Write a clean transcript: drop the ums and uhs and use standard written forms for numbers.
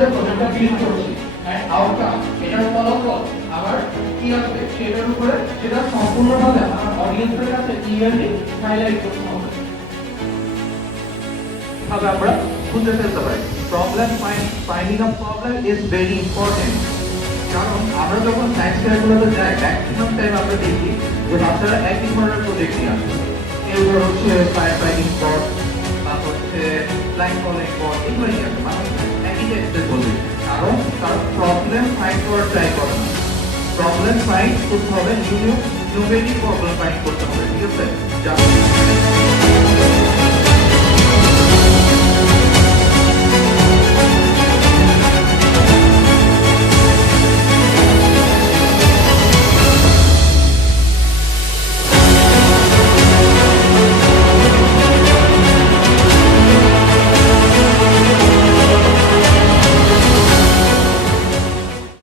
যে প্রজেক্টটা ক্লিক করছি এন্ড আউটকাম এটার ফলাফল আবার কি আসবে সেটার উপরে সেটা সম্পূর্ণভাবে আমার অডিয়েন্সের কাছে ক্লিয়ারলি হাইলাইট করতে হবে। তবে আমরা বুঝতে ফেলতে পারি problem finding a problem is very important. কারণ আমরা যখন সায়েন্স ফেয়ারগুলোতে যাই ম্যাক্সিমাম টাইম আমরা দেখি যে বাচ্চারা একই ধরনের প্রজেক্ট নিয়ে আসে। কেউ ধর হচ্ছে ফায়ার ফাইটিং স্পট, তারপর হচ্ছে ফ্লাইং কলিং স্পট, এগুলো নিয়ে আসে। মানুষ একই টেক্সটে বলবে, কারণ তার প্রবলেম ফাইন্ড করার ট্রাই করে না। প্রবলেম ফাইন্ড করতে হবে, ইনোভেটিভ প্রবলেম ফাইন্ড করতে হবে, ঠিক আছে?